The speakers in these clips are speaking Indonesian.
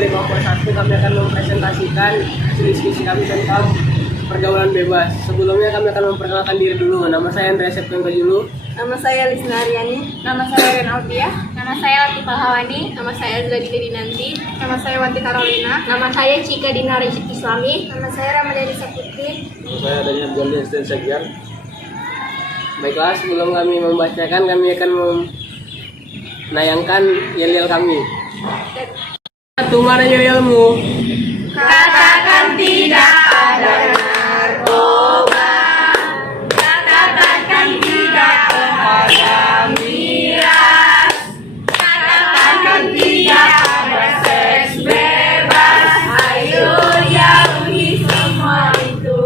dari kelompok 1 kami akan mempresentasikan hasil diskusi kami tentang pergaulan bebas. Sebelumnya kami akan memperkenalkan diri dulu. Nama saya Andrea Septian Kajulu. Nama saya Lisna Aryani. Nama saya Renaldia. Nama saya Latifah Hawani. Nama saya Zladi Dinanti. Nama saya Wanti Karolina. Nama saya Cika Dinari Islami. Nama saya Ramadhani Saputri. Nama saya Daniel Joldi Sten Segian. Baiklah, sebelum kami membacakan, kami akan menayangkan yel-yel kami. Satu, mana yel-yelmu? Katakan tidak pada narkoba. Katakan tidak terhadap miras. Katakan tidak pada seks bebas. Ayo jauhi semua itu.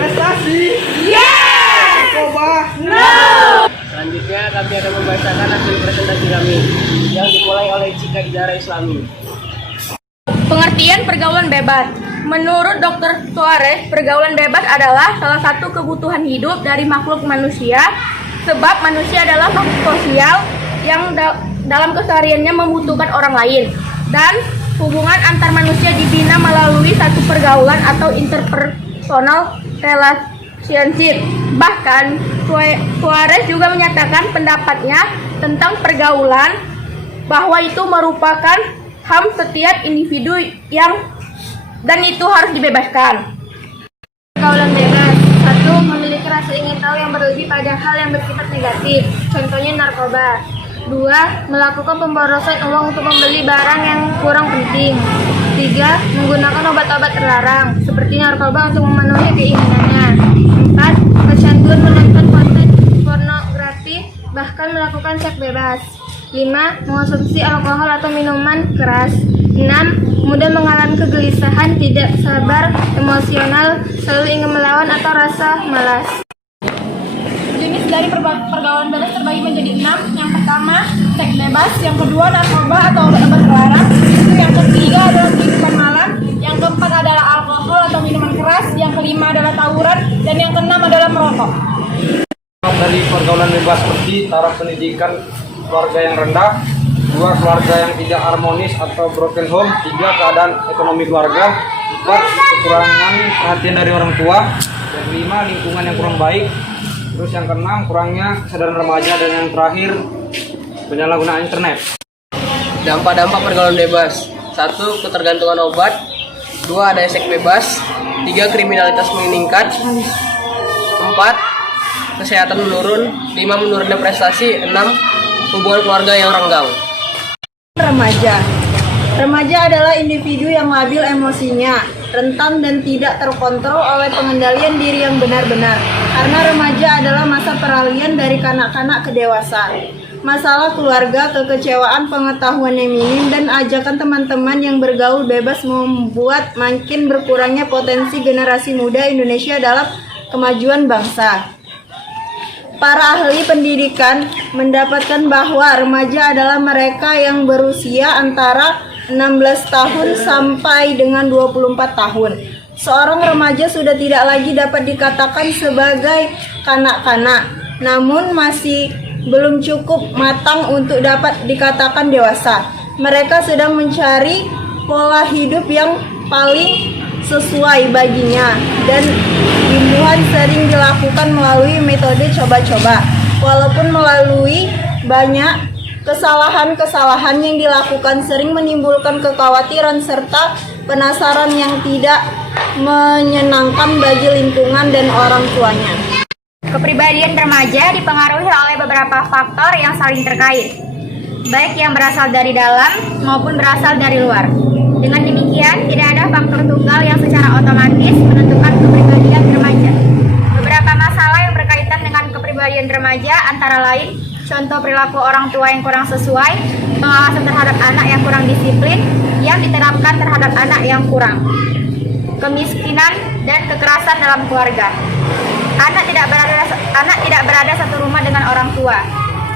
Prestasi. Yes! Coba. No! Selanjutnya kami akan membacakan hasil presentasi kami yang dimulai oleh Cika Dinari Islami. Pengertian pergaulan bebas. Menurut Dr. Suarez, pergaulan bebas adalah salah satu kebutuhan hidup dari makhluk manusia, sebab manusia adalah makhluk sosial yang dalam kesehariannya membutuhkan orang lain, dan hubungan antar manusia dibina melalui satu pergaulan atau interpersonal relationship. Bahkan Suarez juga menyatakan pendapatnya tentang pergaulan bahwa itu merupakan HAM setiap individu dan itu harus dibebaskan. Pergaulan bebas. 1. Memiliki rasa ingin tahu yang berlebih pada hal yang bersifat negatif, contohnya narkoba. 2. Melakukan pemborosan uang untuk membeli barang yang kurang penting. 3. Menggunakan obat-obat terlarang, seperti narkoba untuk memenuhi keinginannya. 4. Kecanduan menonton konten pornografi, bahkan melakukan seks bebas. 5. Mengonsumsi alkohol atau minuman keras. 6. Mudah mengalami kegelisahan, tidak sabar, emosional, selalu ingin melawan atau rasa malas. Jenis dari pergaulan bebas terbagi menjadi 6. Yang pertama, seks bebas. Yang kedua, narkoba atau obat-obat terlarang. Yang ketiga adalah kehidupan malam. Yang keempat adalah alkohol atau minuman keras. Yang kelima adalah tawuran. Dan yang keenam adalah merokok. Dari pergaulan bebas seperti taraf pendidikan keluarga yang rendah, 2. Keluarga yang tidak harmonis atau broken home, 3. Keadaan ekonomi keluarga, 4. Kekurangan perhatian dari orang tua, yang 5. Lingkungan yang kurang baik, terus yang ke-6 kurangnya kesadaran remaja, dan yang terakhir penyalahgunaan internet. Dampak-dampak pergaulan bebas. 1. Ketergantungan obat. 2. Ada seks bebas. 3. Kriminalitas meningkat. 4. Kesehatan menurun. 5. Menurunnya prestasi. 6. Hubungan keluarga yang renggang. Remaja adalah individu yang labil emosinya, rentan dan tidak terkontrol oleh pengendalian diri yang benar-benar. Karena remaja adalah masa peralihan dari kanak-kanak ke dewasa. Masalah keluarga, kekecewaan, pengetahuan yang minim, dan ajakan teman-teman yang bergaul bebas membuat makin berkurangnya potensi generasi muda Indonesia dalam kemajuan bangsa. Para ahli pendidikan mendapatkan bahwa remaja adalah mereka yang berusia antara 16 tahun sampai dengan 24 tahun. Seorang remaja sudah tidak lagi dapat dikatakan sebagai kanak-kanak, namun masih belum cukup matang untuk dapat dikatakan dewasa. Mereka sedang mencari pola hidup yang paling sesuai baginya, dan imbuhan sering dilakukan melalui metode coba-coba. Walaupun melalui banyak kesalahan-kesalahan yang dilakukan sering menimbulkan kekhawatiran serta penasaran yang tidak menyenangkan bagi lingkungan dan orang tuanya. Kepribadian remaja dipengaruhi oleh beberapa faktor yang saling terkait, baik yang berasal dari dalam maupun berasal dari luar. Dengan demikian, tidak ada faktor tunggal yang secara otomatis menentukan kepribadian remaja. Beberapa masalah yang berkaitan dengan kepribadian remaja antara lain, contoh perilaku orang tua yang kurang sesuai, pengawasan terhadap anak yang kurang disiplin, yang diterapkan terhadap anak yang kurang, kemiskinan, dan kekerasan dalam keluarga. Anak tidak berada satu rumah dengan orang tua,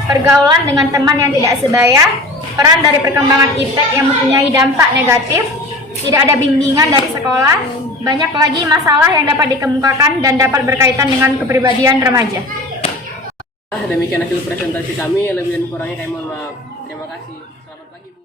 pergaulan dengan teman yang tidak sebaya, peran dari perkembangan iptek yang mempunyai dampak negatif, tidak ada bimbingan dari sekolah, banyak lagi masalah yang dapat dikemukakan dan dapat berkaitan dengan kepribadian remaja. Demikian hasil presentasi kami, lebih dan kurangnya kami mohon maaf. Terima kasih. Selamat pagi, Bu.